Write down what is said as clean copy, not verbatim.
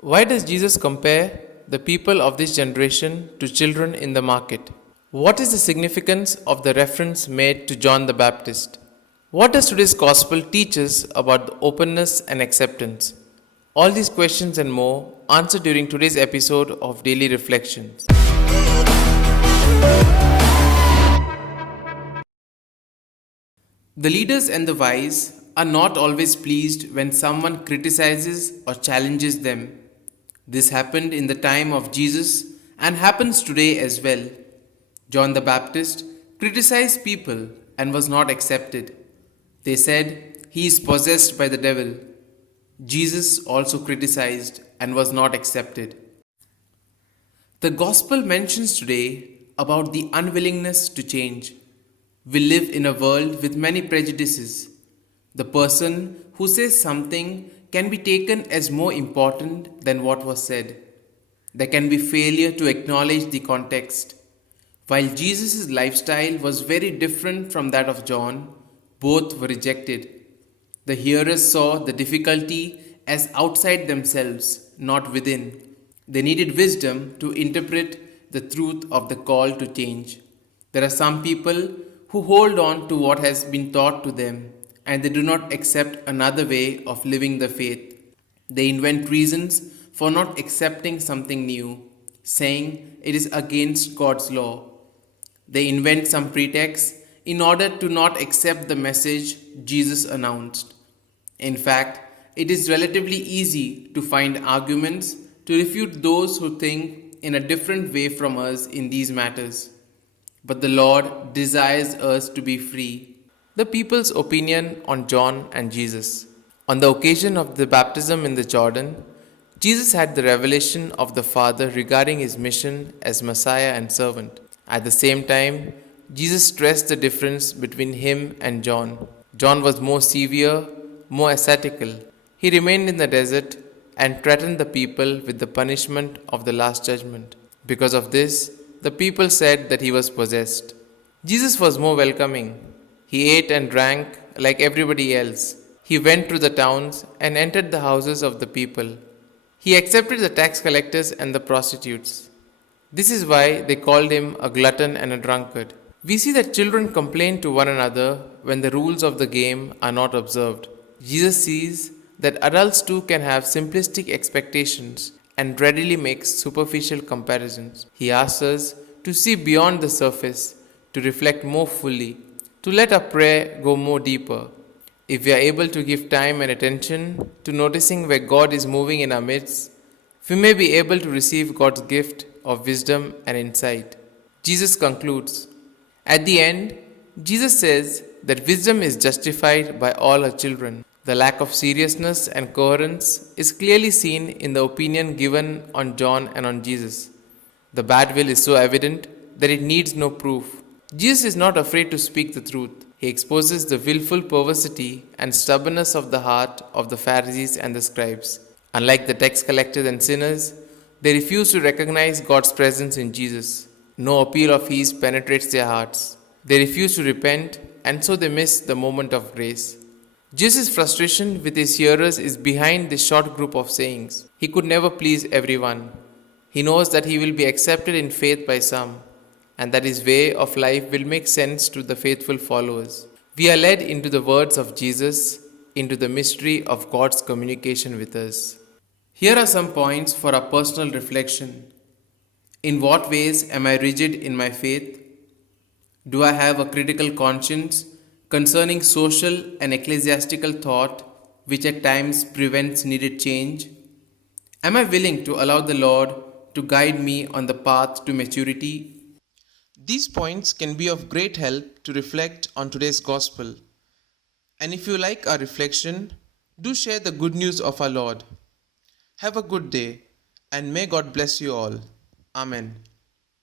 Why does Jesus compare the people of this generation to children in the market? What is the significance of the reference made to John the Baptist? What does today's gospel teach us about the openness and acceptance? All these questions and more answered during today's episode of Daily Reflections. The leaders and the wise are not always pleased when someone criticizes or challenges them. This happened in the time of Jesus and happens today as well. John the Baptist criticized people and was not accepted. They said, "He is possessed by the devil." Jesus also criticized and was not accepted. The gospel mentions today about the unwillingness to change. We live in a world with many prejudices. The person who says something can be taken as more important than what was said. There can be failure to acknowledge the context. While Jesus' lifestyle was very different from that of John, both were rejected. The hearers saw the difficulty as outside themselves, not within. They needed wisdom to interpret the truth of the call to change. There are some people who hold on to what has been taught to them and they do not accept another way of living the faith. They invent reasons for not accepting something new, saying it is against God's law. They invent some pretext in order to not accept the message Jesus announced. In fact, it is relatively easy to find arguments to refute those who think in a different way from us in these matters. But the Lord desires us to be free. The people's opinion on John and Jesus. On the occasion of the baptism in the Jordan, Jesus had the revelation of the Father regarding his mission as Messiah and servant. At the same time, Jesus stressed the difference between him and John. John was more severe, more ascetical. He remained in the desert and threatened the people with the punishment of the Last Judgment. Because of this, the people said that he was possessed. Jesus was more welcoming. He ate and drank like everybody else. He went through the towns and entered the houses of the people. He accepted the tax collectors and the prostitutes. This is why they called him a glutton and a drunkard. We see that children complain to one another when the rules of the game are not observed. Jesus sees that adults too can have simplistic expectations and readily makes superficial comparisons. He asks us to see beyond the surface, to reflect more fully, to let our prayer go more deeper. If we are able to give time and attention to noticing where God is moving in our midst, we may be able to receive God's gift of wisdom and insight. Jesus concludes. At the end, Jesus says that wisdom is justified by all her children. The lack of seriousness and coherence is clearly seen in the opinion given on John and on Jesus. The bad will is so evident that it needs no proof. Jesus is not afraid to speak the truth. He exposes the willful perversity and stubbornness of the heart of the Pharisees and the scribes. Unlike the tax collectors and sinners, they refuse to recognize God's presence in Jesus. No appeal of His penetrates their hearts. They refuse to repent, and so they miss the moment of grace. Jesus' frustration with his hearers is behind this short group of sayings. He could never please everyone. He knows that he will be accepted in faith by some, and that his way of life will make sense to the faithful followers. We are led into the words of Jesus, into the mystery of God's communication with us. Here are some points for our personal reflection. In what ways am I rigid in my faith? Do I have a critical conscience concerning social and ecclesiastical thought which at times prevents needed change? Am I willing to allow the Lord to guide me on the path to maturity? These points can be of great help to reflect on today's gospel. And if you like our reflection, do share the good news of our Lord. Have a good day, and may God bless you all. Amen.